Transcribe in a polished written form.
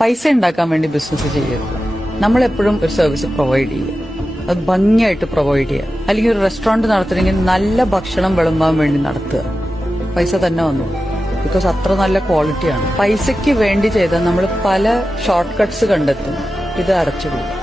പൈസ ഉണ്ടാക്കാൻ വേണ്ടി ബിസിനസ് ചെയ്യരുത്. നമ്മളെപ്പോഴും ഒരു സർവീസ് പ്രൊവൈഡ് ചെയ്യുക, അത് ഭംഗിയായിട്ട് പ്രൊവൈഡ് ചെയ്യുക. അല്ലെങ്കിൽ ഒരു റെസ്റ്റോറന്റ് നടത്തണമെങ്കിൽ നല്ല ഭക്ഷണം വിളമ്പാൻ വേണ്ടി നടത്തുക. പൈസ തന്നെ വന്നു, ബിക്കോസ് അത്ര നല്ല ക്വാളിറ്റിയാണ്. പൈസയ്ക്ക് വേണ്ടി ചെയ്താൽ നമ്മൾ പല ഷോർട്ട് കട്ട്സ് കണ്ടെത്തും. ഇത് അടച്ചുപോകും.